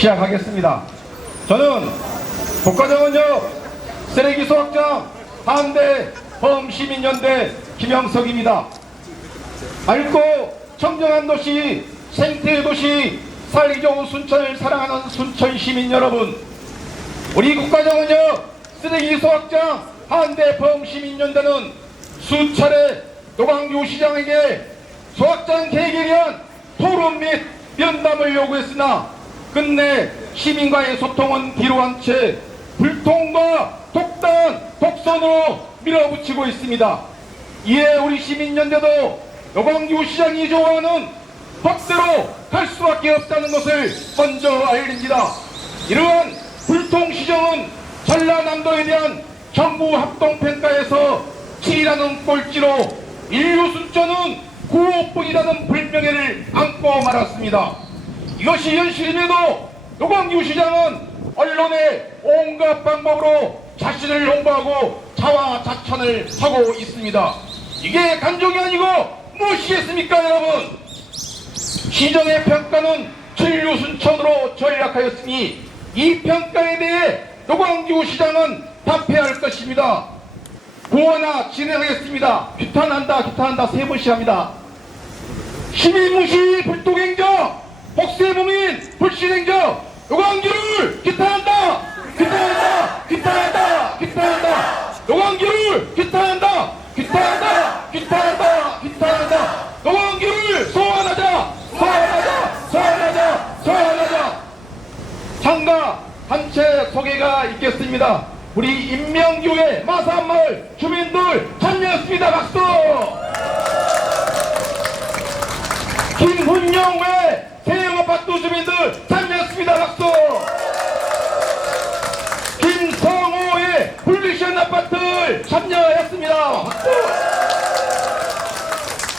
시작하겠습니다. 저는 독과정원역 쓰레기 소각장 반대 범시민연대 김영석입니다. 맑고 청정한 도시, 생태의 도시, 살기 좋은 순천을 사랑하는 순천 시민 여러분, 우리 국가정원역 쓰레기 소각장 반대 범시민연대는 수차례 노광규 시장에게 소각장 개개에 대한 토론 및 면담을 요구했으나 끝내 시민과의 소통은 뒤로한 채 불통과 독단, 독선으로 밀어붙이고 있습니다. 이에 우리 시민연대도 노광규 시장이 좋아하는 법대로 갈 수밖에 없다는 것을 먼저 알립니다. 이러한 불통시정은 전라남도에 대한 정부 합동평가에서 7위라는 꼴찌로 인류 순천은 9억뿐이라는 불명예를 안고 말았습니다. 이것이 현실임에도 노광규 시장은 언론의 온갖 방법으로 자신을 홍보하고 자화자찬을 하고 있습니다. 이게 간종이 아니고 무엇이겠습니까, 여러분? 시정의 평가는 진류 순천으로 전락하였으니 이 평가에 대해 노광규 시장은 답해야 할 것입니다. 구호나 진행하겠습니다. 규탄한다 세 번씩 합니다. 시민무시 불독행정, 복세무민 불신행정, 노광규를 규탄한다. 노광규를 규탄한다. 노광규를 소환하자. 참가 단체 소개가 있겠습니다. 우리 인명교회 마산마을 주민들 참여했습니다. 박수. 김훈영회 세영아파트 주민들 참여했습니다. 박수. 김성호의 분리션 아파트 참여했습니다. 박수.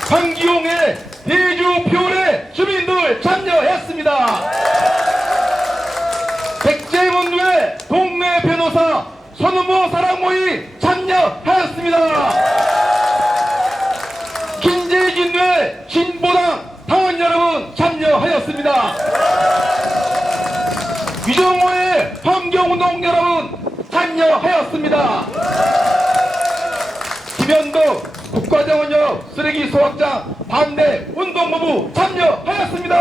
황기용의 대주표래 주민들 참여했습니다. 백제문회 동네 변호사 손은모 사랑모임 참여하였습니다. 김재진회 진보당 당원 여러분 참여하였습니다. 위정호의 환경운동 여러분 참여하였습니다. 김현덕 국가정원역 쓰레기 소각장 반대 운동본부 참여하였습니다.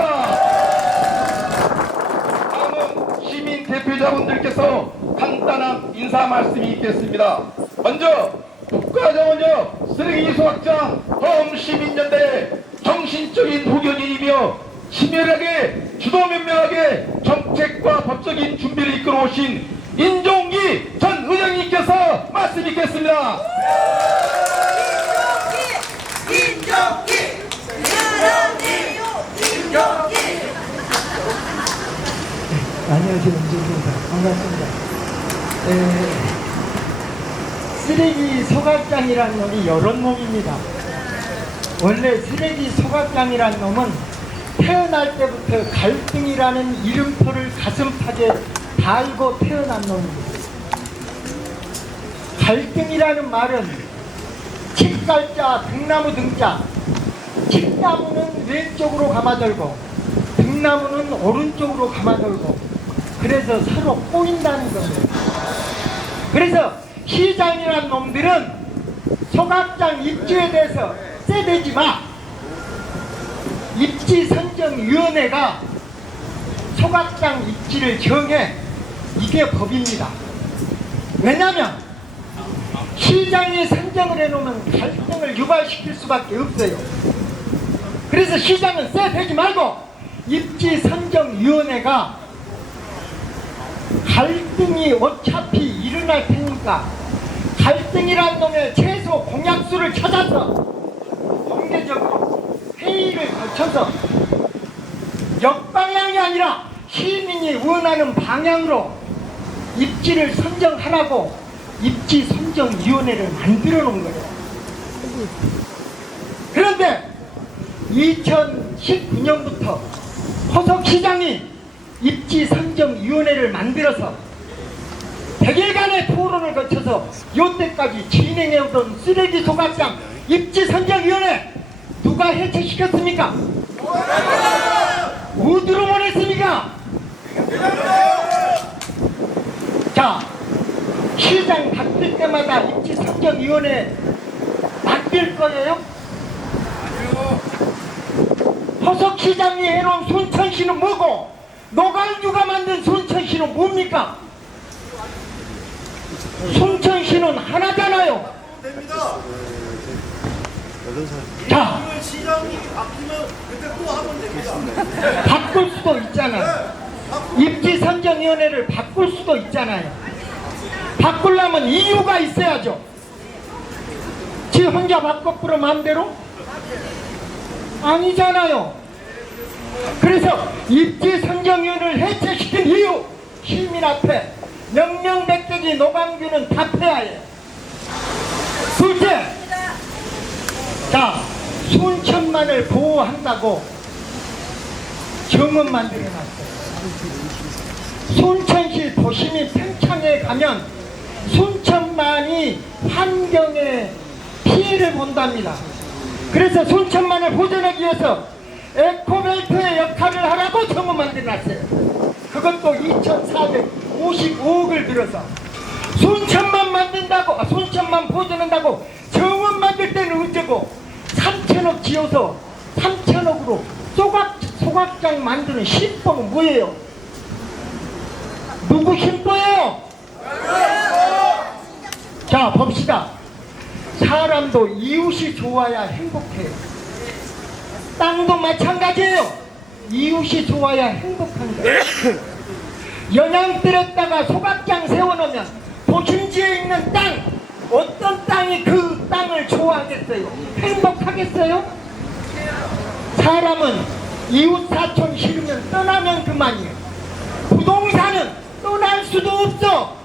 다음은 시민 대표자분들께서 간단한 인사 말씀이 있겠습니다. 먼저 국가정원역 쓰레기 소각장 범시민연대 정신적인 후견인이며 치밀하게 주도면밀하게 정책과 법적인 준비를 이끌어오신 인종기 전 의장님께서 말씀 있겠습니다. 안녕하세요. 임종기입니다. 반갑습니다. 쓰레기 소각장이라는 놈이 이런 놈입니다. 원래 쓰레기 소각장이라는 놈은 태어날 때부터 갈등이라는 이름표를 가슴팍에 달고 태어난 놈입니다. 갈등이라는 말은 칡갈자, 등나무 등자. 칡나무는 왼쪽으로 감아들고 등나무는 오른쪽으로 감아들고 그래서 서로 꼬인다는 겁니다. 그래서 시장이라는 놈들은 소각장 입지에 대해서 쎄대지 마. 입지선정위원회가 소각장 입지를 정해. 이게 법입니다. 왜냐하면 시장이 선정을 해놓으면 갈등을 유발시킬 수밖에 없어요. 그래서 시장은 쎄대지 말고 입지선정위원회가 갈등이 어차피 일어날 테니까 갈등이란 놈의 최소 공약수를 찾아서 공개적으로 회의를 거쳐서 역방향이 아니라 시민이 원하는 방향으로 입지를 선정하라고 입지선정위원회를 만들어 놓은 거예요. 그런데 2019년부터 호석시장이 입지선정위원회를 만들어서 100일간의 토론을 거쳐서 요때까지 진행해오던 쓰레기 소각장 입지선정위원회 누가 해체시켰습니까? 어디로 보냈습니까? 자, 시장 바뀔 때마다 입지상정위원회 바뀔 거예요? 허석시장이 해놓은 순천시는 뭐고 노광주가 만든 순천시는 뭡니까? 순천시는 하나잖아요. 됩니다. 자, 시장이 바뀌면 그때 또 하면 됩니다. 바꿀 수도 있잖아요. 입지선정위원회를 바꿀 수도 있잖아요. 바꾸려면 이유가 있어야죠. 지 혼자 바꿔부려 마음대로? 아니잖아요. 그래서 입지선정위원회를 해체시킨 이유, 시민 앞에 명명백백이 노광규는 답해야 해요. 둘째, 자, 순천만을 보호한다고 정원 만들어놨어요. 순천시 도시민 팽창에 가면 순천만이 환경에 피해를 본답니다. 그래서 순천만을 보존하기 위해서 에코벨트의 역할을 하라고 정원 만들어놨어요. 그것도 2,455억을 들여서 순천만 만든다고, 순천만 보존한다고 정원 만들 때는 어쩌고 3천억 지어서 3천억으로 소각장 만드는 심보는 뭐예요? 누구 심보예요? 자, 봅시다. 사람도 이웃이 좋아야 행복해요. 땅도 마찬가지예요. 이웃이 좋아야 행복한 거예요. 연양들에다가 소각장 세워놓으면 도심지에 있는 땅, 어떤 땅이 그 땅을 좋아하겠어요? 행복하겠어요? 사람은 이웃 사촌 싫으면 떠나면 그만이에요. 부동산은 떠날 수도 없어.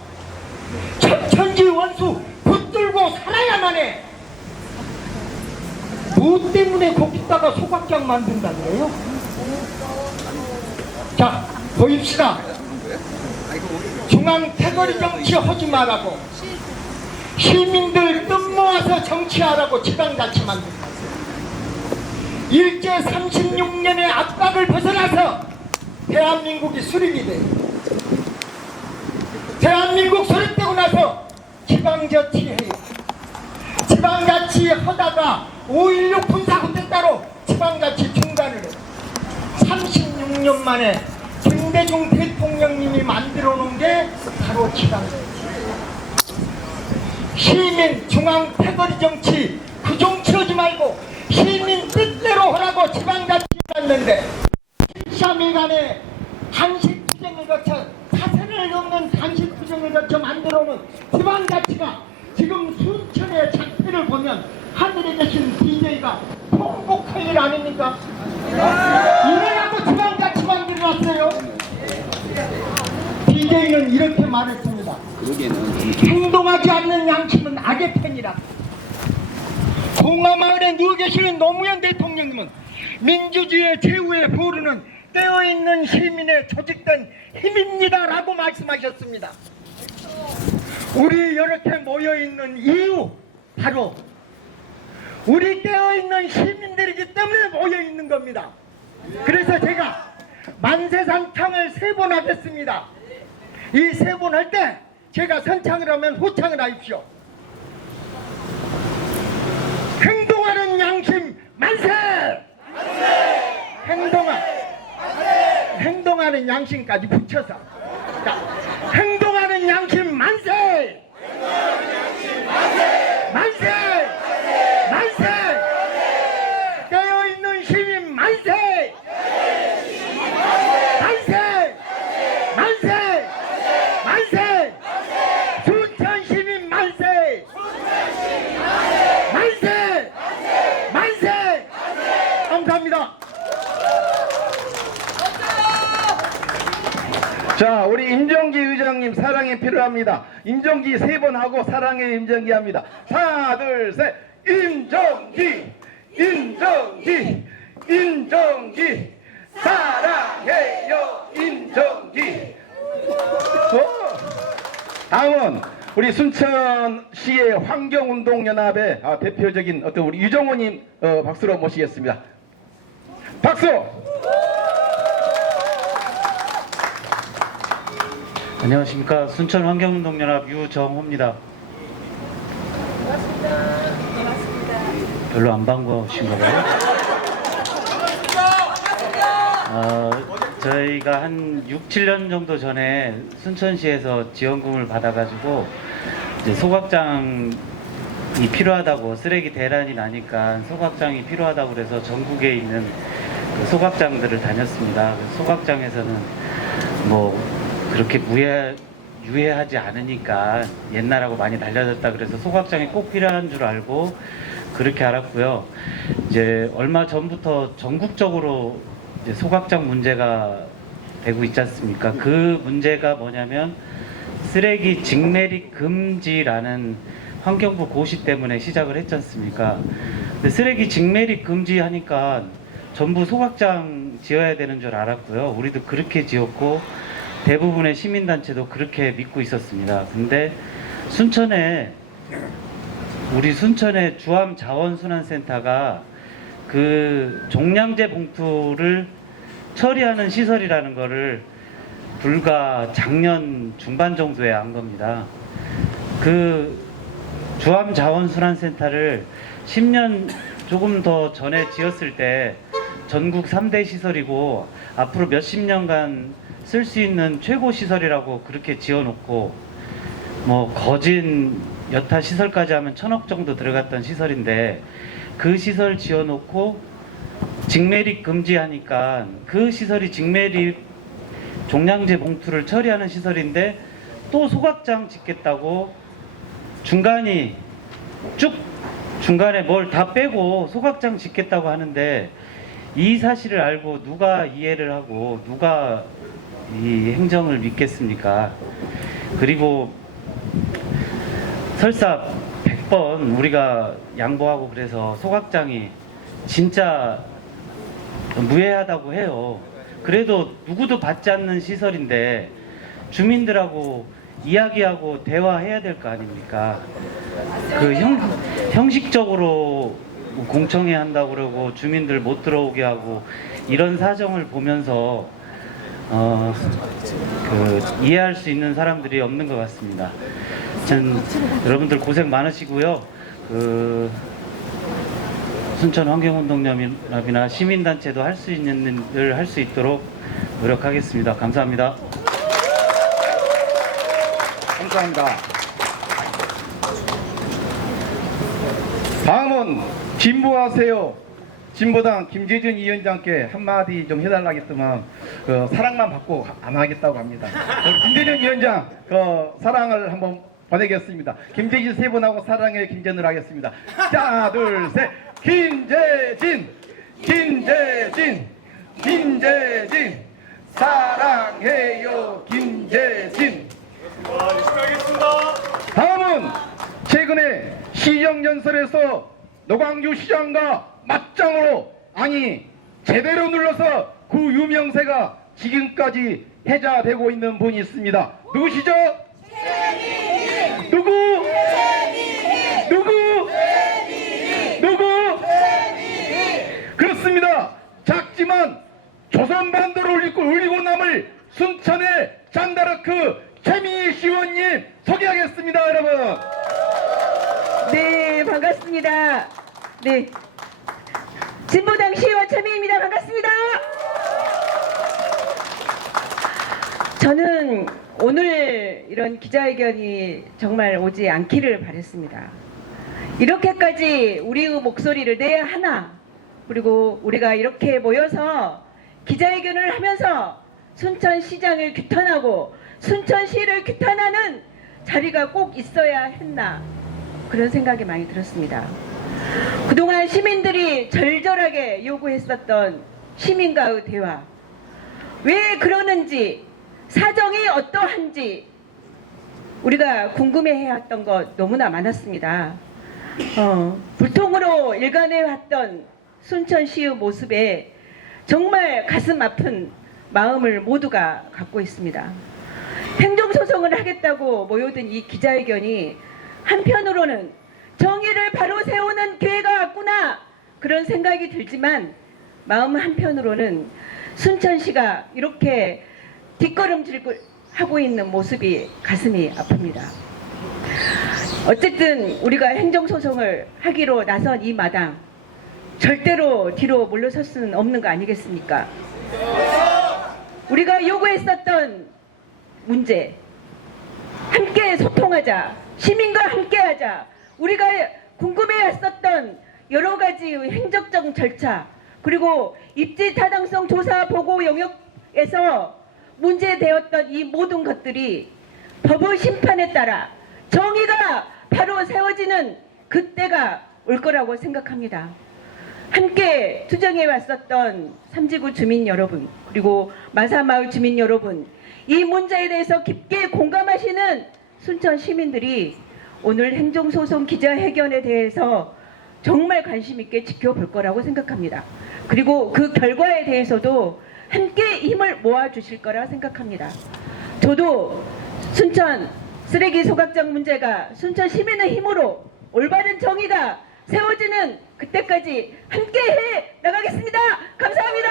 천지 원수 붙들고 살아야만 해. 뭐 때문에 거기다가 소각장 만든다는 거예요? 자, 보입시다. 중앙 태거리 정치 하지 말라고, 시민들 뜻 모아서 정치하라고 지방자치 만든다. 일제 36년의 압박을 벗어나서 대한민국이 수립이 돼. 대한민국 수립되고 나서 지방자치 해요. 지방자치 하다가 5.16 군사구태 따로 지방자치 중단을 해요. 36년 만에 김대중 대통령님이 만들어 놓은 게 바로 지방자치. 시민 중앙 태거리 정치 그 정치 하지 말고 시민 뜻대로 하라고 지방자치 했는데 13일간의 단식투쟁을 거쳐 사선을 넘는 단식투쟁을 거쳐 만들어놓은 지방자치가 지금 순천의 장패를 보면 하늘에 계신 DJ가 통곡할 일 아닙니까? 이래라고 지방자치 만들어놨어요. DJ는 이렇게 말했습니다. 행동하지 않는 양심은 악의 편이라. 공화마을에 누워 계시는 노무현 대통령님은 민주주의의 최후의 보루는 깨어있는 시민의 조직된 힘입니다 라고 말씀하셨습니다. 우리 이렇게 모여있는 이유, 바로 우리 깨어있는 시민들이기 때문에 모여있는 겁니다. 그래서 제가 만세산창을 3번 하겠습니다. 이 3번 할 때 제가 선창을 하면 호창을 하십시오. 행동하는 양심 만세! 행동하는 양심까지 붙여서, 자, 행동하는 양심 만세! 만세! 만세! 깨어있는 시민 만세! 만세! 만세! 만세! 순천 시민 만세! 만세! 만세! 감사합니다. 자, 우리 임정기 의장님 사랑이 필요합니다. 임정기 3번 하고 사랑해 임정기 합니다. 하나, 둘, 셋. 임정기, 임정기, 임정기, 사랑해요 임정기. 다음은 우리 순천시의 환경운동연합의 대표적인 어떤 우리 유정호님 박수로 모시겠습니다. 박수. 안녕하십니까. 순천환경운동연합 유정호입니다. 별로 안 반가우신가 봐요. 저희가 한 6, 7년 정도 전에 순천시에서 지원금을 받아가지고 이제 소각장이 필요하다고, 쓰레기 대란이 나니까 소각장이 필요하다고 그래서 전국에 있는 그 소각장들을 다녔습니다. 소각장에서는 뭐 그렇게 유해하지 않으니까 옛날하고 많이 달라졌다 그래서 소각장이 꼭 필요한 줄 알고 그렇게 알았고요. 이제 얼마 전부터 전국적으로 이제 소각장 문제가 되고 있지 않습니까? 그 문제가 뭐냐면 쓰레기 직매립 금지라는 환경부 고시 때문에 시작을 했지 않습니까? 근데 쓰레기 직매립 금지하니까 전부 소각장 지어야 되는 줄 알았고요. 우리도 그렇게 지었고 대부분의 시민단체도 그렇게 믿고 있었습니다. 근데 우리 순천의 주암자원순환센터가 그 종량제 봉투를 처리하는 시설이라는 거를 불과 작년 중반 정도에 안 겁니다. 그 주암자원순환센터를 10년 조금 더 전에 지었을 때 전국 3대 시설이고 앞으로 몇십 년간 쓸 수 있는 최고 시설이라고 그렇게 지어놓고 뭐 거진 여타 시설까지 하면 1,000억 정도 들어갔던 시설인데 그 시설 지어놓고 직매립 금지하니까 그 시설이 직매립 종량제 봉투를 처리하는 시설인데 또 소각장 짓겠다고 중간에 뭘 다 빼고 소각장 짓겠다고 하는데 이 사실을 알고 누가 이해를 하고 누가 이 행정을 믿겠습니까? 그리고 설사 100번 우리가 양보하고 그래서 소각장이 진짜 무해하다고 해요. 그래도 누구도 받지 않는 시설인데 주민들하고 이야기하고 대화해야 될 거 아닙니까? 그 형식적으로 공청회 한다고 그러고 주민들 못 들어오게 하고 이런 사정을 보면서 이해할 수 있는 사람들이 없는 것 같습니다. 여러분들 고생 많으시고요. 순천환경운동연합이나 시민단체도 할 수 있는 일을 할 수 있도록 노력하겠습니다. 감사합니다. 감사합니다. 다음은 진보하세요 진보당 김재준 위원장께 한마디 좀 해달라겠지만 사랑만 받고 안 하겠다고 합니다. 김재준 위원장 사랑을 한번 보내겠습니다. 김재진 세 분하고 사랑의 김재준을 하겠습니다. 자, 둘, 셋. 김재진 사랑해요 김재진. 다음은 최근에 시정연설에서 노광주 시장과 맞짱으로 제대로 눌러서 그 유명세가 지금까지 해자되고 있는 분이 있습니다. 누구시죠? 누구? 그렇습니다. 작지만 조선반도를 울리고 남을 순천의 잔다르크 최민희 시의원님 소개하겠습니다. 여러분. 네, 반갑습니다. 네, 진보당 시의원 최민희입니다. 반갑습니다. 저는 오늘 이런 기자회견이 정말 오지 않기를 바랬습니다. 이렇게까지 우리의 목소리를 내야 하나, 그리고 우리가 이렇게 모여서 기자회견을 하면서 순천시장을 규탄하고 순천시를 규탄하는 자리가 꼭 있어야 했나, 그런 생각이 많이 들었습니다. 그동안 시민들이 절절하게 요구했었던 시민과의 대화, 왜 그러는지, 사정이 어떠한지 우리가 궁금해했던 것 너무나 많았습니다. 불통으로 일관해왔던 순천시의 모습에 정말 가슴 아픈 마음을 모두가 갖고 있습니다. 행정소송을 하겠다고 모여든 이 기자회견이 한편으로는 정의를 바로 세우는 기회가 왔구나, 그런 생각이 들지만 마음 한편으로는 순천시가 이렇게 뒷걸음질 하고 있는 모습이 가슴이 아픕니다. 어쨌든 우리가 행정소송을 하기로 나선 이 마당 절대로 뒤로 물러설 수는 없는 거 아니겠습니까? 우리가 요구했었던 문제, 함께 소통하자, 시민과 함께하자, 우리가 궁금해했었던 여러 가지 행정적 절차, 그리고 입지 타당성 조사 보고 영역에서 문제되었던 이 모든 것들이 법의 심판에 따라 정의가 바로 세워지는 그때가 올 거라고 생각합니다. 함께 투쟁해 왔었던 삼지구 주민 여러분, 그리고 마사마을 주민 여러분, 이 문제에 대해서 깊게 공감하시는 순천 시민들이 오늘 행정소송 기자회견에 대해서 정말 관심 있게 지켜볼 거라고 생각합니다. 그리고 그 결과에 대해서도 함께 힘을 모아주실 거라 생각합니다. 저도 순천 쓰레기 소각장 문제가 순천 시민의 힘으로 올바른 정의가 세워지는 그때까지 함께 해 나가겠습니다. 감사합니다.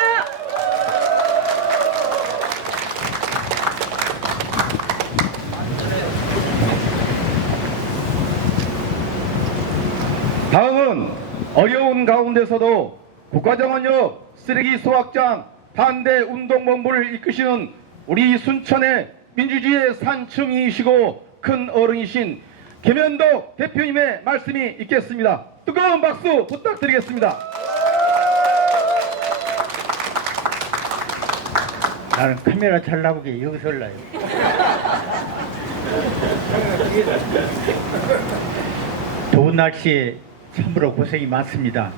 다음은 어려운 가운데서도 국가정원역 쓰레기 소각장 반대 운동본부를 이끄시는 우리 순천의 민주주의의 산층이시고 큰 어른이신 김현덕 대표님의 말씀이 있겠습니다. 뜨거운 박수 부탁드리겠습니다. 나는 카메라 잘 나오게 여기서 올라요. 더운 날씨에 참으로 고생이 많습니다.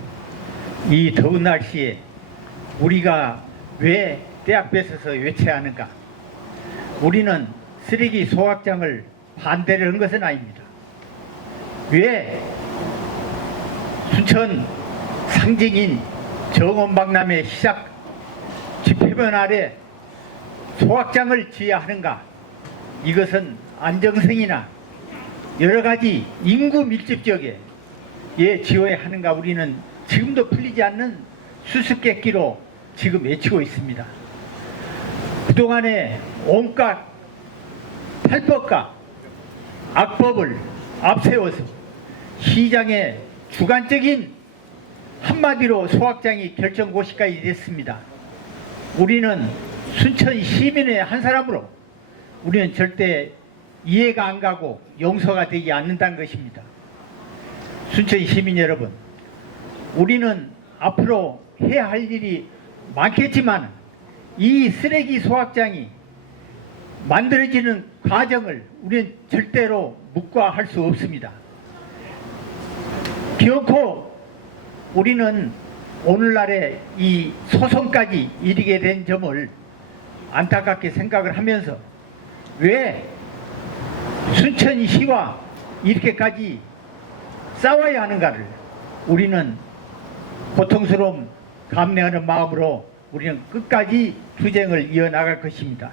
이 더운 날씨에 우리가 왜 대학 뺏어서 외쳐하는가? 우리는 쓰레기 소각장을 반대를 한 것은 아닙니다. 왜 순천 상징인 정원박람회 시작 집회변 아래 소각장을 지어야 하는가? 이것은 안정성이나 여러 가지 인구 밀집 지역에 지어야 하는가? 우리는 지금도 풀리지 않는 수수께끼로 지금 외치고 있습니다. 그동안에 온갖 탈법과 악법을 앞세워서 시장의 주관적인 한마디로 소각장이 결정고시까지 됐습니다. 우리는 순천 시민의 한 사람으로 우리는 절대 이해가 안 가고 용서가 되지 않는다는 것입니다. 순천 시민 여러분, 우리는 앞으로 해야 할 일이 많겠지만 이 쓰레기 소각장이 만들어지는 과정을 우리는 절대로 묵과할 수 없습니다. 결코 우리는 오늘날의 이 소송까지 이르게 된 점을 안타깝게 생각을 하면서 왜 순천시와 이렇게까지 싸워야 하는가를 우리는 고통스러움 감내하는 마음으로 우리는 끝까지 투쟁을 이어나갈 것입니다.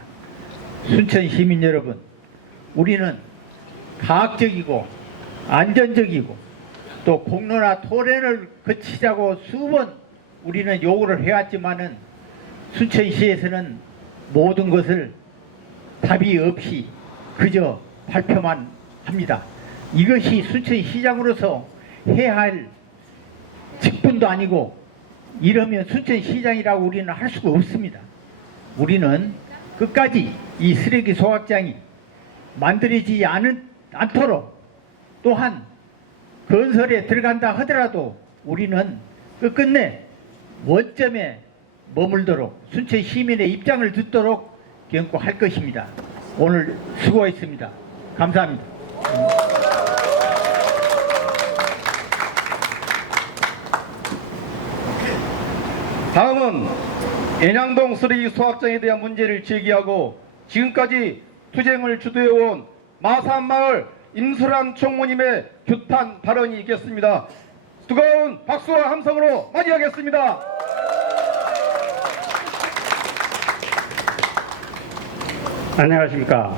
순천 시민 여러분, 우리는 과학적이고 안전적이고 또 공론화 토론을 거치자고 수번 우리는 요구를 해왔지만은 순천시에서는 모든 것을 답이 없이 그저 발표만 합니다. 이것이 순천시장으로서 해야 할 직분도 아니고 이러면 순천시장이라고 우리는 할 수가 없습니다. 우리는 끝까지 이 쓰레기 소각장이 만들어지지 않도록 또한 건설에 들어간다 하더라도 우리는 끝끝내 원점에 머물도록 순천 시민의 입장을 듣도록 경고할 것입니다. 오늘 수고했습니다. 감사합니다. 다음은 연양동 쓰레기 소각장에 대한 문제를 제기하고 지금까지 투쟁을 주도해온 마산마을 임수란 총무님의 규탄 발언이 있겠습니다. 뜨거운 박수와 함성으로 맞이하겠습니다. 안녕하십니까.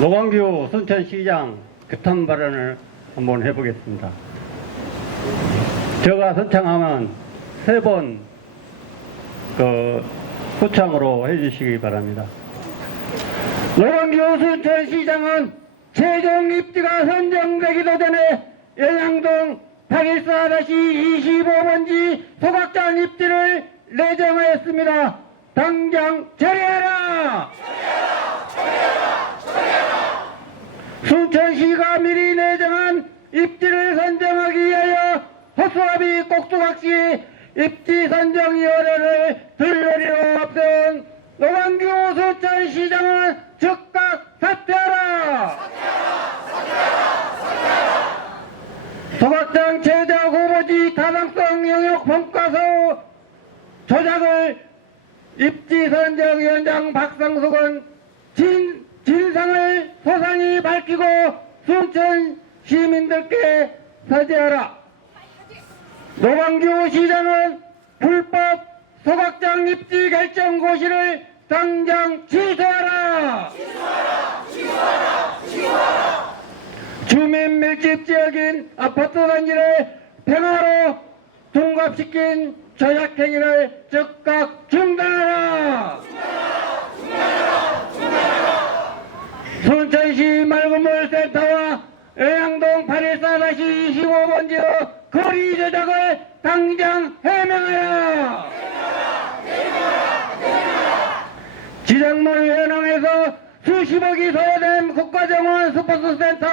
노광규 순천시장 규탄 발언을 한번 해보겠습니다. 제가 선창하면 3번 후창으로 해주시기 바랍니다. 노광규 순천시장은 최종 입지가 선정되기도 전에 영양동 814-25번지 소각장 입지를 내정하였습니다. 당장 처리하라! 순천시가 미리 내정한 입지를 선정하기 위하여 허수아비 꼭두각시 입지선정위원회를 들러리로 앞세운 노광규 순천시장은 즉각 사퇴하라! 소각장 제작 후보지 타당성 영역 평가서 조작을 입지선정위원장 박상숙은 진상을 소상히 밝히고 순천 시민들께 사죄하라. 노광규 시장은 불법 소각장 입지 결정 고시를 당장 취소하라. 주민 밀집 지역인 아파트 단지를 평화로 둔갑시킨 조작 행위를 즉각 중단하라. 순천시 맑은물센터와 영양동 814-25번지의 거리 조작을 당장 해명하라. 지정물 현황에서 수십억이 소요된 국가정원 스포츠센터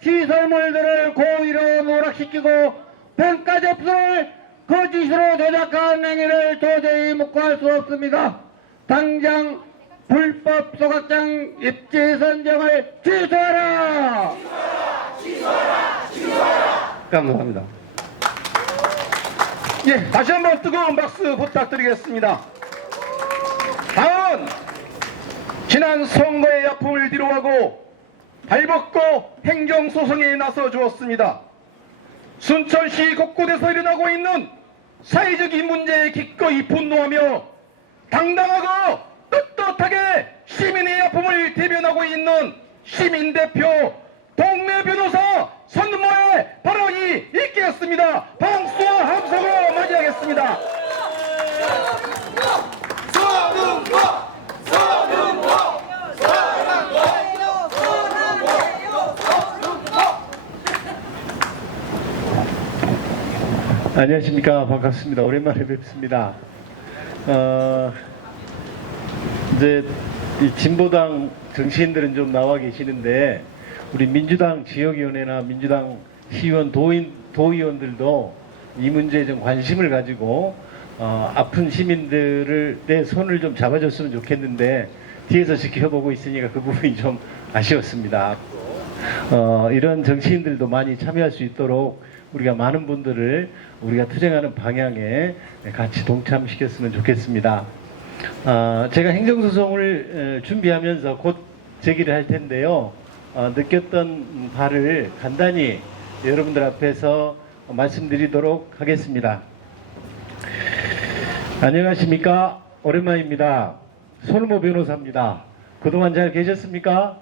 시설물들을 고의로 누락시키고 평가 접수를 거짓으로 조작한 행위를 도저히 묵과할 수 없습니다. 당장 불법 소각장 입지 선정을 취소하라! 감사합니다. 예, 다시 한번 뜨거운 박수 부탁드리겠습니다. 다음 지난 선거의 아픔을 뒤로하고 발벗고 행정소송에 나서 주었습니다. 순천시 곳곳에서 일어나고 있는 사회적인 문제에 기꺼이 분노하며 당당하고 떳떳하게 시민의 아픔을 대변하고 있는 시민대표 동네 변호사 선모의 발언이 있겠습니다. 박수와 함성으로 맞이하겠습니다. 안녕하십니까. 반갑습니다. 오랜만에 뵙습니다. 이제 이 진보당 정치인들은 좀 나와 계시는데 우리 민주당 지역위원회나 민주당 시의원 도의원들도 이 문제에 좀 관심을 가지고 아픈 시민들을 내 손을 좀 잡아줬으면 좋겠는데 뒤에서 지켜보고 있으니까 그 부분이 좀 아쉬웠습니다. 이런 정치인들도 많이 참여할 수 있도록 우리가 많은 분들을 우리가 투쟁하는 방향에 같이 동참시켰으면 좋겠습니다. 제가 행정소송을 준비하면서 곧 제기를 할 텐데요. 느꼈던 바를 간단히 여러분들 앞에서 말씀드리도록 하겠습니다. 안녕하십니까. 오랜만입니다. 손모 변호사입니다. 그동안 잘 계셨습니까?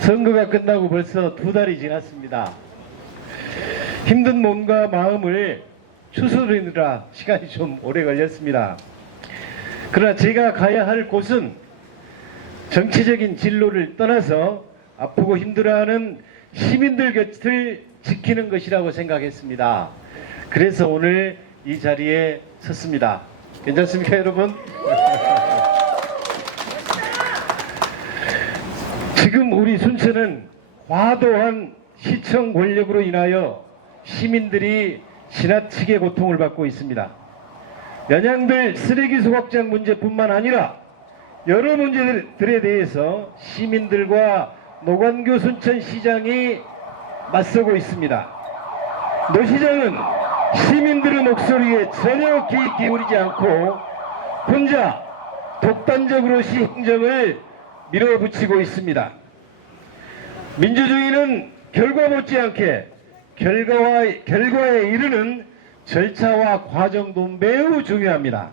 선거가 끝나고 벌써 2달이 지났습니다. 힘든 몸과 마음을 추스르느라 시간이 좀 오래 걸렸습니다. 그러나 제가 가야 할 곳은 정치적인 진로를 떠나서 아프고 힘들어하는 시민들 곁을 지키는 것이라고 생각했습니다. 그래서 오늘 이 자리에 섰습니다. 괜찮습니까, 여러분? 지금 우리 순천은 과도한 시청 권력으로 인하여 시민들이 지나치게 고통을 받고 있습니다. 연양들 쓰레기 소각장 문제뿐만 아니라 여러 문제들에 대해서 시민들과 노광규 순천시장이 맞서고 있습니다. 노 시장은 시민들의 목소리에 전혀 귀 기울이지 않고 혼자 독단적으로 시 행정을 밀어붙이고 있습니다. 민주주의는 결과 못지않게 결과에 이르는 절차와 과정도 매우 중요합니다.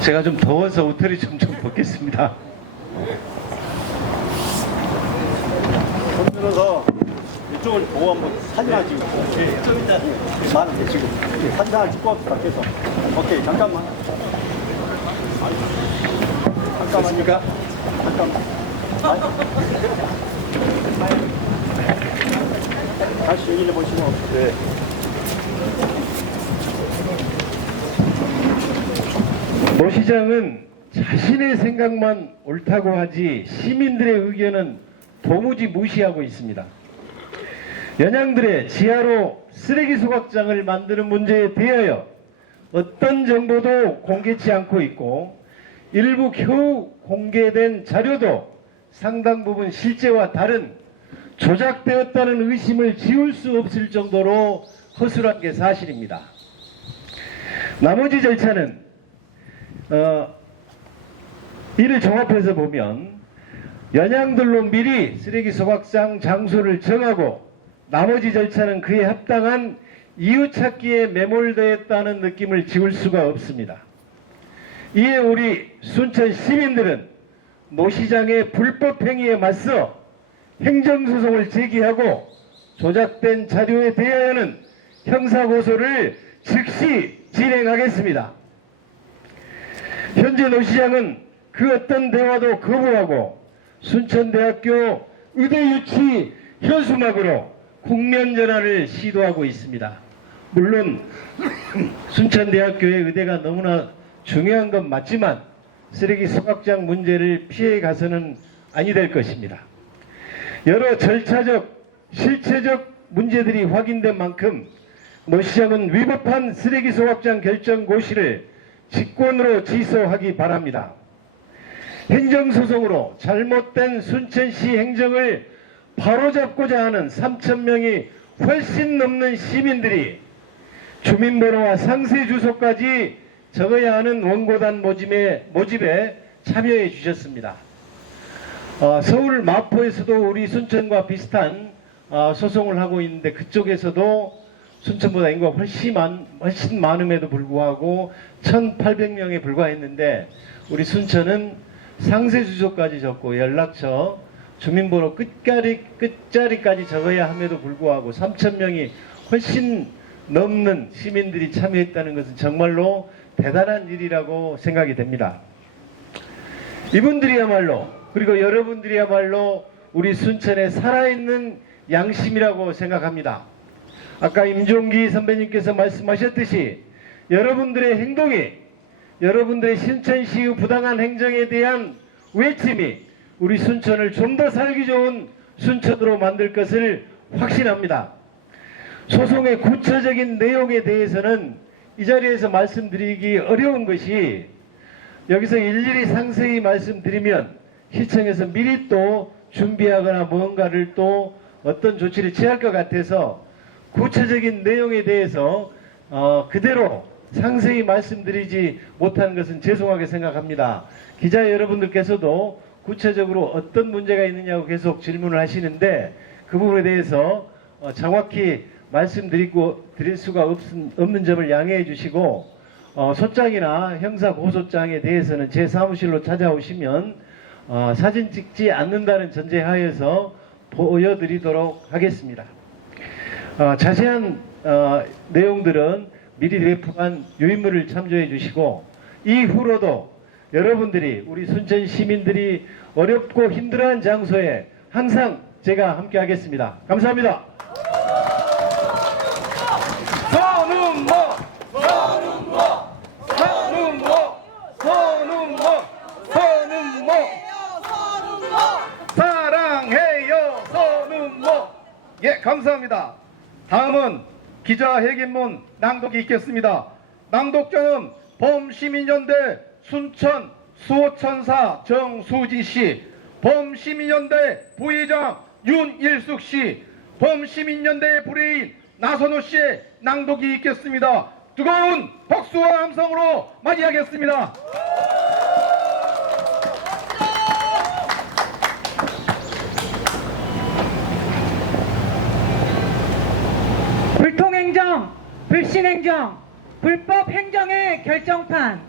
제가 좀 더워서 옷털이 좀 벗겠습니다. 손들어서 이쪽을 보고 한번 사진 하나 찍고 좀 이따 말을 해주고 사진 하나 찍고 밖에서 오케이 잠깐만 됐습니까? 다시 얘기해 보시면 네. 노 시장은 자신의 생각만 옳다고 하지 시민들의 의견은 도무지 무시하고 있습니다. 연양들의 지하로 쓰레기 소각장을 만드는 문제에 대하여 어떤 정보도 공개치 않고 있고 일부 겨우 공개된 자료도 상당 부분 실제와 다른 조작되었다는 의심을 지울 수 없을 정도로 허술한 게 사실입니다. 나머지 절차는 이를 종합해서 보면 연양들로 미리 쓰레기 소각장 장소를 정하고 나머지 절차는 그에 합당한 이유 찾기에 매몰되었다는 느낌을 지울 수가 없습니다. 이에 우리 순천 시민들은 노 시장의 불법 행위에 맞서 행정소송을 제기하고 조작된 자료에 대하여는 형사고소를 즉시 진행하겠습니다. 현재 노 시장은 그 어떤 대화도 거부하고 순천대학교 의대유치 현수막으로 국면전환을 시도하고 있습니다. 물론 순천대학교의 의대가 너무나 중요한 건 맞지만 쓰레기 소각장 문제를 피해 가서는 아니 될 것입니다. 여러 절차적, 실체적 문제들이 확인된 만큼 노 시장은 위법한 쓰레기 소각장 결정 고시를 직권으로 취소하기 바랍니다. 행정소송으로 잘못된 순천시 행정을 바로잡고자 하는 3,000명이 훨씬 넘는 시민들이 주민번호와 상세 주소까지 적어야 하는 원고단 모집에 참여해 주셨습니다. 서울 마포에서도 우리 순천과 비슷한 소송을 하고 있는데 그쪽에서도 순천보다 인구가 훨씬 많음에도 불구하고 1,800명에 불과했는데 우리 순천은 상세 주소까지 적고 연락처, 주민번호 끝자리까지 적어야 함에도 불구하고 3,000명이 훨씬 넘는 시민들이 참여했다는 것은 정말로 대단한 일이라고 생각이 됩니다. 이분들이야말로 그리고 여러분들이야말로 우리 순천의 살아있는 양심이라고 생각합니다. 아까 임종기 선배님께서 말씀하셨듯이 여러분들의 행동이 여러분들의 순천시의 부당한 행정에 대한 외침이 우리 순천을 좀 더 살기 좋은 순천으로 만들 것을 확신합니다. 소송의 구체적인 내용에 대해서는 이 자리에서 말씀드리기 어려운 것이 여기서 일일이 상세히 말씀드리면 시청에서 미리 또 준비하거나 뭔가를 또 어떤 조치를 취할 것 같아서 구체적인 내용에 대해서 그대로 상세히 말씀드리지 못하는 것은 죄송하게 생각합니다. 기자 여러분들께서도 구체적으로 어떤 문제가 있느냐고 계속 질문을 하시는데 그 부분에 대해서 정확히 말씀드릴 수가 없는 점을 양해해 주시고 소장이나 형사고소장에 대해서는 제 사무실로 찾아오시면 사진 찍지 않는다는 전제하에서 보여드리도록 하겠습니다. 자세한 내용들은 미리 배포한 유인물을 참조해 주시고 이후로도 여러분들이 우리 순천 시민들이 어렵고 힘들어한 장소에 항상 제가 함께 하겠습니다. 감사합니다. 사랑해요 선운모. 예, 감사합니다. 다음은 기자회견문 낭독이 있겠습니다. 낭독자는 범시민연대 순천 수호천사 정수지씨, 범시민연대 부회장 윤일숙씨, 범시민연대 부회인 나선호씨의 낭독이 있겠습니다. 뜨거운 박수와 함성으로 맞이하겠습니다. 불통행정, 불신행정, 불법 행정의 결정판,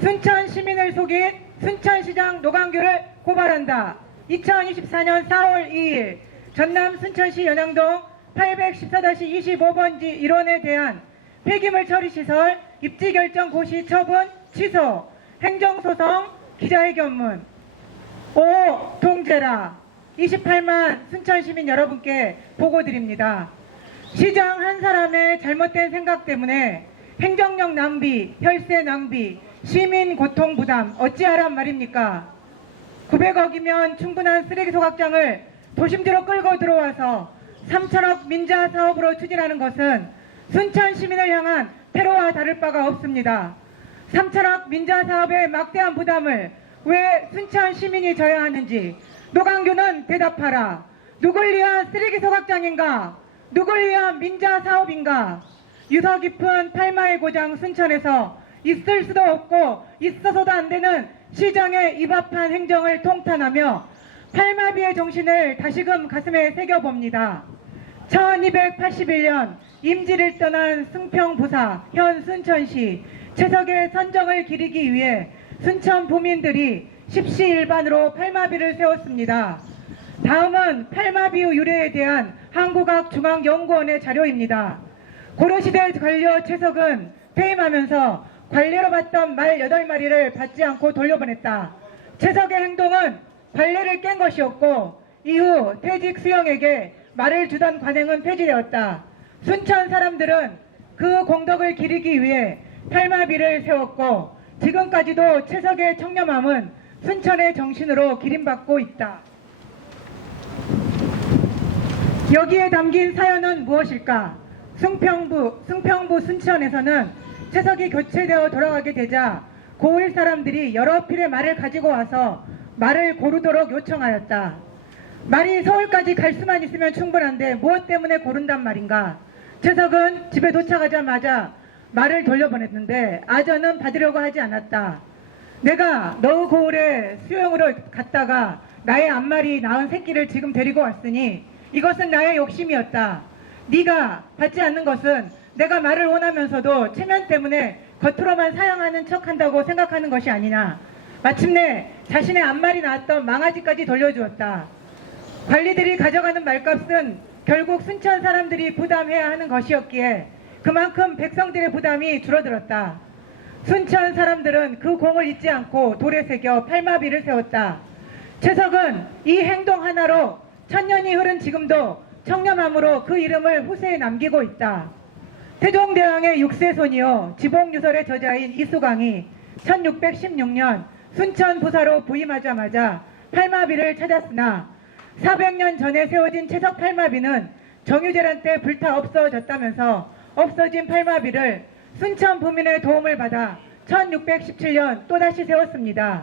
순천 시민을 속인 순천시장 노광규를 고발한다. 2024년 4월 2일 전남 순천시 연양동 814-25번지 1원에 대한 폐기물 처리시설 입지결정 고시 처분 취소, 행정소송 기자회견문 오 통제라 28만 순천 시민 여러분께 보고드립니다. 시장 한 사람의 잘못된 생각 때문에 행정력 낭비, 혈세 낭비, 시민 고통 부담 어찌하란 말입니까? 900억이면 충분한 쓰레기 소각장을 도심지로 끌고 들어와서 3천억 민자 사업으로 추진하는 것은 순천 시민을 향한 테러와 다를 바가 없습니다. 3천억 민자 사업의 막대한 부담을 왜 순천 시민이 져야 하는지 노광규는 대답하라. 누굴 위한 쓰레기 소각장인가? 누굴 위한 민자 사업인가? 유서 깊은 팔마의 고장 순천에서 있을 수도 없고 있어서도 안 되는 시장의 입합한 행정을 통탄하며 팔마비의 정신을 다시금 가슴에 새겨봅니다. 1281년 임지를 떠난 승평부사 현 순천시 최석의 선정을 기리기 위해 순천 부민들이 십시일반으로 팔마비를 세웠습니다. 다음은 팔마비 유래에 대한 한국학중앙연구원의 자료입니다. 고려시대 관료 최석은 퇴임하면서 관례로 받던 말 8마리를 받지 않고 돌려보냈다. 최석의 행동은 관례를 깬 것이었고 이후 퇴직 수영에게 말을 주던 관행은 폐지되었다. 순천 사람들은 그 공덕을 기리기 위해 팔마비를 세웠고 지금까지도 최석의 청렴함은 순천의 정신으로 기림받고 있다. 여기에 담긴 사연은 무엇일까? 승평부 순천에서는 최석이 교체되어 돌아가게 되자 고을 사람들이 여러 필의 말을 가지고 와서 말을 고르도록 요청하였다. 말이 서울까지 갈 수만 있으면 충분한데 무엇 때문에 고른단 말인가? 최석은 집에 도착하자마자 말을 돌려보냈는데 아전은 받으려고 하지 않았다. 내가 너 고을에 수영으로 갔다가 나의 앞말이 낳은 새끼를 지금 데리고 왔으니 이것은 나의 욕심이었다. 네가 받지 않는 것은 내가 말을 원하면서도 체면 때문에 겉으로만 사양하는 척한다고 생각하는 것이 아니냐. 마침내 자신의 앞말이 낳았던 망아지까지 돌려주었다. 관리들이 가져가는 말값은 결국 순천 사람들이 부담해야 하는 것이었기에 그만큼 백성들의 부담이 줄어들었다. 순천 사람들은 그 공을 잊지 않고 돌에 새겨 팔마비를 세웠다. 최석은 이 행동 하나로 천년이 흐른 지금도 청렴함으로 그 이름을 후세에 남기고 있다. 태종대왕의 6세손이요 지봉유설의 저자인 이수광이 1616년 순천 부사로 부임하자마자 팔마비를 찾았으나 400년 전에 세워진 최석 팔마비는 정유재란 때 불타 없어졌다면서 없어진 팔마비를 순천 부민의 도움을 받아 1617년 또다시 세웠습니다.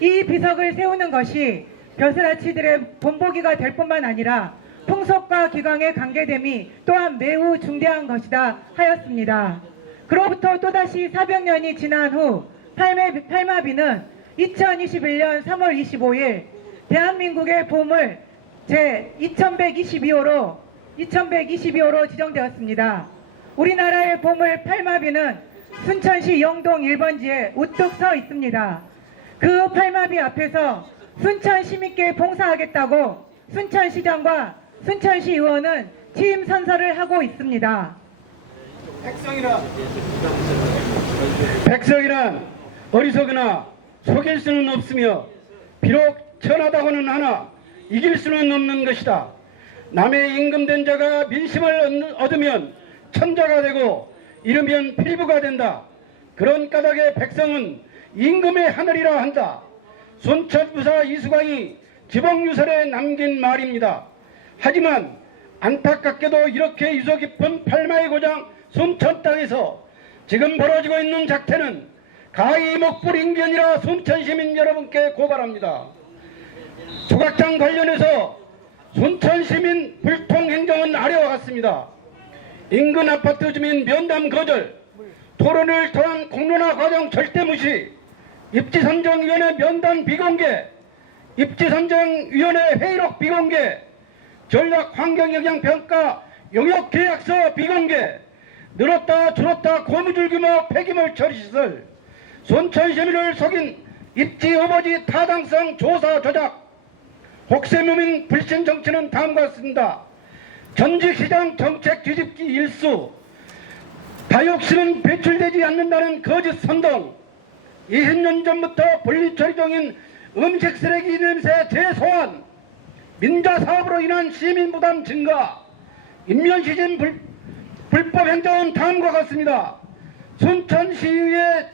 이 비석을 세우는 것이 벼슬아치들의 본보기가 될 뿐만 아니라 풍속과 기강의 관계됨이 또한 매우 중대한 것이다 하였습니다. 그로부터 또다시 400년이 지난 후 팔마비는 2021년 3월 25일 대한민국의 보물 제2122호로 지정되었습니다. 우리나라의 보물 팔마비는 순천시 영동 1번지에 우뚝 서 있습니다. 그 팔마비 앞에서 순천 시민께 봉사하겠다고 순천시장과 순천시 의원은 취임 선서를 하고 있습니다. 백성이란 어리석으나 속일 수는 없으며 비록 천하다고는 하나 이길 수는 없는 것이다. 남의 임금된 자가 민심을 얻으면 천자가 되고 이르면 필부가 된다. 그런 까닭에 백성은 임금의 하늘이라 한다. 순천부사 이수광이 지봉유설에 남긴 말입니다. 하지만 안타깝게도 이렇게 유서 깊은 팔마의 고장 순천 땅에서 지금 벌어지고 있는 작태는 가히 목불인견이라 순천시민 여러분께 고발합니다. 소각장 관련해서 순천시민 불통행정은 아래와 같습니다. 인근 아파트 주민 면담 거절, 토론을 통한 공론화 과정 절대 무시, 입지선정위원회 면담 비공개, 입지선정위원회 회의록 비공개, 전략환경영향평가 용역계약서 비공개, 늘었다 줄었다 고무줄 규모 폐기물 처리시설, 순천시민을 속인 입지오버지 타당성 조사 조작, 혹세무민 불신 정치는 다음과 같습니다. 전직시장 정책 뒤집기 일수, 다육실은 배출되지 않는다는 거짓 선동, 20년 전부터 분리처리 중인 음식 쓰레기 냄새 재소환, 민자 사업으로 인한 시민 부담 증가, 인면시진 불법 행정은 다음과 같습니다. 순천시의회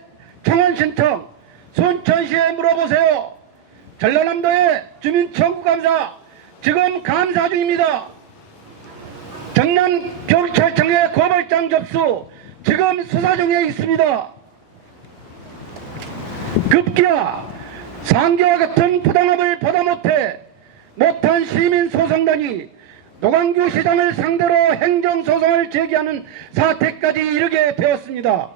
청원 신청, 순천시에 물어보세요. 전라남도의 주민청구감사 지금 감사 중입니다. 경남경찰청의 고발장 접수 지금 수사 중에 있습니다. 급기야 상계와 같은 부당함을 보다 못한 시민소송단이 노광규 시장을 상대로 행정소송을 제기하는 사태까지 이르게 되었습니다.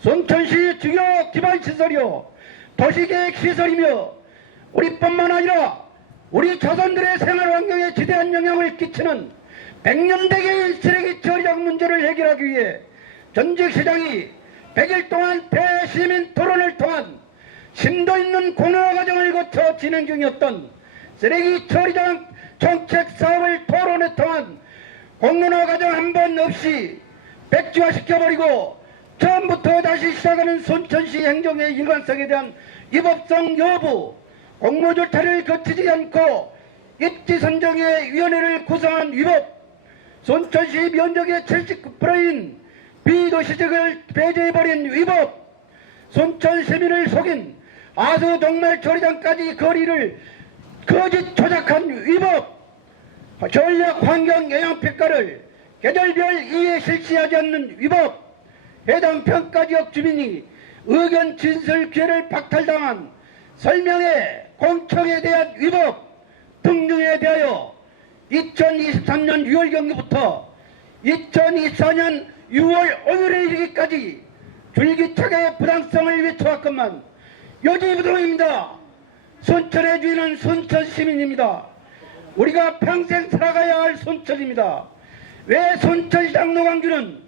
순천시 주요 기반시설이요 도시계획시설이며 우리뿐만 아니라 우리 조선들의 생활환경에 지대한 영향을 끼치는 100년대계의 쓰레기 처리장 문제를 해결하기 위해 전직 시장이 100일 동안 대시민 토론을 통한 심도 있는 공론화 과정을 거쳐 진행 중이었던 쓰레기 처리장 정책 사업을 토론에 통한 공론화 과정 한 번 없이 백지화시켜버리고 처음부터 다시 시작하는 순천시 행정의 일관성에 대한 위법성 여부, 공모조차를 거치지 않고 입지선정의 위원회를 구성한 위법, 순천시 면적의 79%인 비도시적을 배제해버린 위법, 순천 시민을 속인 아수 동말 처리장까지 거리를 거짓 조작한 위법, 전략 환경 영향평가를 계절별 이해 실시하지 않는 위법, 해당 평가지역 주민이 의견 진술 기회를 박탈당한 설명회 공청에 대한 위법 등등에 대하여 2023년 6월 경기부터 2024년 6월 5일에 이르기까지 줄기차게 부당성을 외쳐왔건만 요지부동입니다. 순천의 주인은 순천 시민입니다. 우리가 평생 살아가야 할 순천입니다. 왜 순천시장 노광규는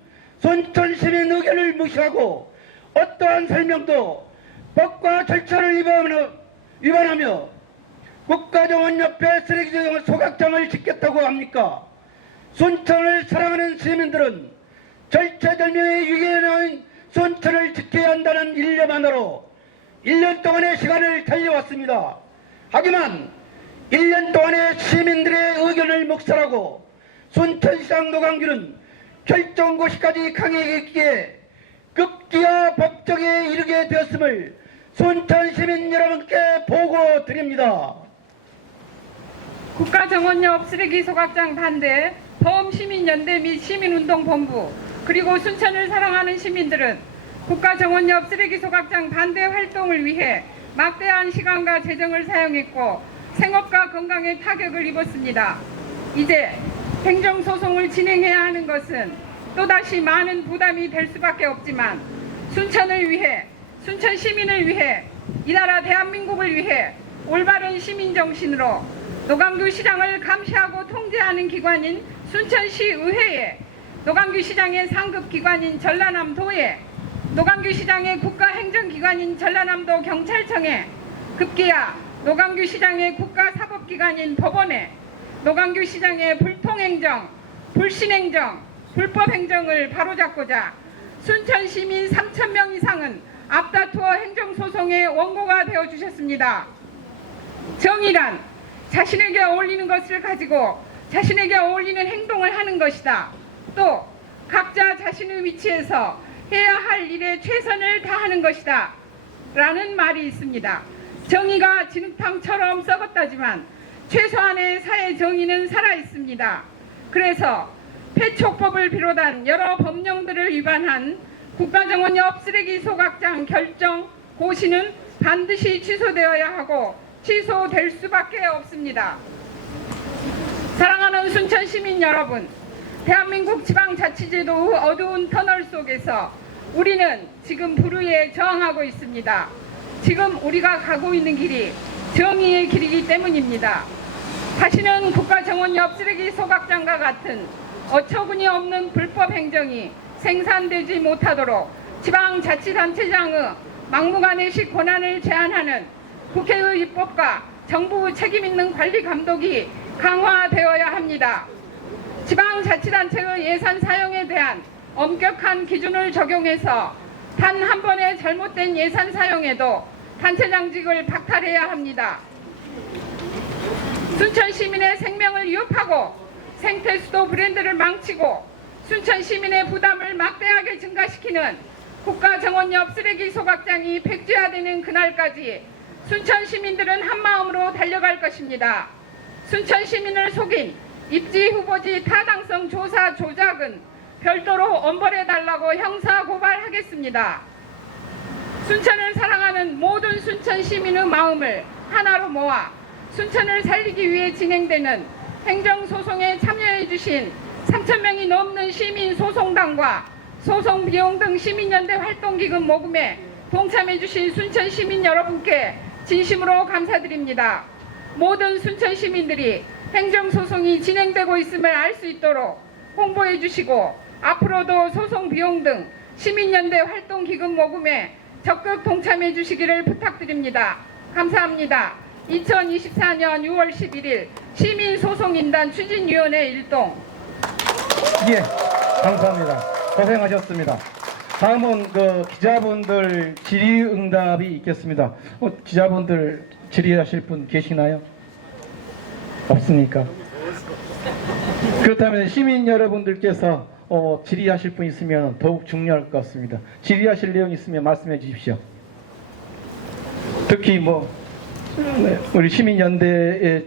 순천 시민 의견을 무시하고 어떠한 설명도 법과 절차를 위반하며 국가정원 옆에 쓰레기 소각장을 짓겠다고 합니까? 순천을 사랑하는 시민들은 절체절명의 위기에 놓인 순천을 지켜야 한다는 일념만으로 1년 동안의 시간을 달려왔습니다. 하지만 1년 동안의 시민들의 의견을 묵살하고 순천시장 노광규는 결정고시까지 강행했기에 급기야 법정에 이르게 되었음을 순천 시민 여러분께 보고드립니다. 국가정원역 쓰레기 소각장 반대 범시민연대 및 시민운동본부 그리고 순천을 사랑하는 시민들은 국가정원역 쓰레기 소각장 반대 활동을 위해 막대한 시간과 재정을 사용했고 생업과 건강에 타격을 입었습니다. 이제 행정소송을 진행해야 하는 것은 또다시 많은 부담이 될 수밖에 없지만 순천을 위해, 순천 시민을 위해, 이 나라 대한민국을 위해 올바른 시민정신으로 노광규 시장을 감시하고 통제하는 기관인 순천시 의회에, 노광규 시장의 상급기관인 전라남도에, 노광규 시장의 국가행정기관인 전라남도 경찰청에, 급기야 노광규 시장의 국가사법기관인 법원에, 노광규 시장의 불통행정, 불신행정, 불법행정을 바로잡고자 순천 시민 3,000명 이상은 앞다투어 행정소송의 원고가 되어주셨습니다. 정의란 자신에게 어울리는 것을 가지고 자신에게 어울리는 행동을 하는 것이다. 또 각자 자신의 위치에서 해야 할 일에 최선을 다하는 것이다. 라는 말이 있습니다. 정의가 진흙탕처럼 썩었다지만 최소한의 사회 정의는 살아있습니다. 그래서 폐촉법을 비롯한 여러 법령들을 위반한 국가정원 옆 쓰레기 소각장 결정 고시는 반드시 취소되어야 하고 취소될 수밖에 없습니다. 사랑하는 순천 시민 여러분, 대한민국 지방자치제도의 어두운 터널 속에서 우리는 지금 불의에 저항하고 있습니다. 지금 우리가 가고 있는 길이 정의의 길이기 때문입니다. 다시는 국가정원 옆 쓰레기 소각장과 같은 어처구니 없는 불법 행정이 생산되지 못하도록 지방자치단체장의 막무가내식 권한을 제한하는 국회의 입법과 정부의 책임있는 관리 감독이 강화되어야 합니다. 지방자치단체의 예산 사용에 대한 엄격한 기준을 적용해서 단 한 번의 잘못된 예산 사용에도 단체장직을 박탈해야 합니다. 순천 시민의 생명을 위협하고 생태수도 브랜드를 망치고 순천 시민의 부담을 막대하게 증가시키는 국가정원 옆 쓰레기 소각장이 백지화되는 그날까지 순천 시민들은 한마음으로 달려갈 것입니다. 순천 시민을 속인 입지 후보지 타당성 조사 조작은 별도로 엄벌해달라고 형사 고발하겠습니다. 순천을 사랑하는 모든 순천 시민의 마음을 하나로 모아 순천을 살리기 위해 진행되는 행정소송에 참여해주신 3,000명이 넘는 시민소송단과 소송비용 등 시민연대 활동기금 모금에 동참해주신 순천 시민 여러분께 진심으로 감사드립니다. 모든 순천 시민들이 행정소송이 진행되고 있음을 알 수 있도록 홍보해주시고 앞으로도 소송비용 등 시민연대 활동기금 모금에 적극 동참해주시기를 부탁드립니다. 감사합니다. 2024년 6월 11일 시민소송인단 추진위원회 일동. 예, 감사합니다. 고생하셨습니다. 다음은 그 기자분들 질의응답이 있겠습니다. 기자분들 질의하실 분 계시나요? 없습니까? 그렇다면 시민 여러분들께서 질의하실 분 있으면 더욱 중요할 것 같습니다. 질의하실 내용 있으면 말씀해 주십시오. 특히 우리 시민연대에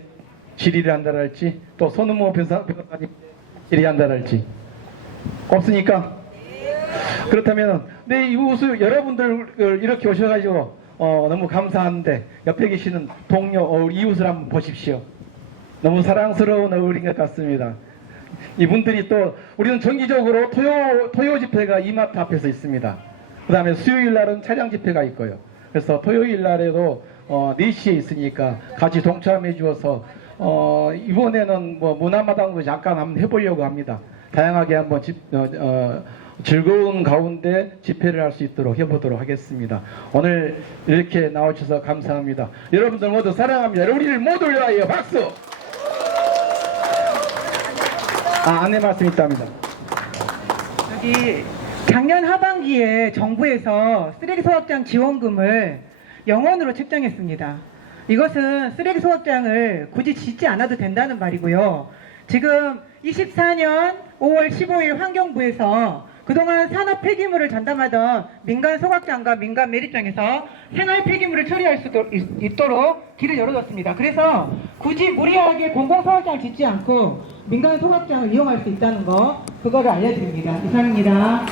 질의를 한다랄지 또 손은모 변호사님 질의한다랄지 없으니까? 그렇다면 이웃 여러분들 이렇게 오셔가지고 너무 감사한데 옆에 계시는 동료 이웃을 한번 보십시오. 너무 사랑스러운 어울린 것 같습니다. 이분들이 또 우리는 정기적으로 토요 집회가 이마트 앞에서 있습니다. 그 다음에 수요일 날은 차량 집회가 있고요. 그래서 토요일 날에도 4시에 있으니까 같이 동참해 주어서 이번에는 문화마당도 잠깐 한번 해보려고 합니다. 다양하게 한번 즐거운 가운데 집회를 할 수 있도록 해보도록 하겠습니다. 오늘 이렇게 나오셔서 감사합니다. 여러분들 모두 사랑합니다. 우리를 모두 위하여 박수! 안내 말씀 있답니다. 여기 작년 하반기에 정부에서 쓰레기 소각장 지원금을 0원으로 책정했습니다. 이것은 쓰레기 소각장을 굳이 짓지 않아도 된다는 말이고요. 지금 24년 5월 15일 환경부에서 그동안 산업 폐기물을 전담하던 민간 소각장과 민간 매립장에서 생활 폐기물을 처리할 수 있도록 길을 열어줬습니다. 그래서 굳이 무리하게 공공 소각장을 짓지 않고 민간 소각장을 이용할 수 있다는 거, 그거를 알려드립니다. 이상입니다.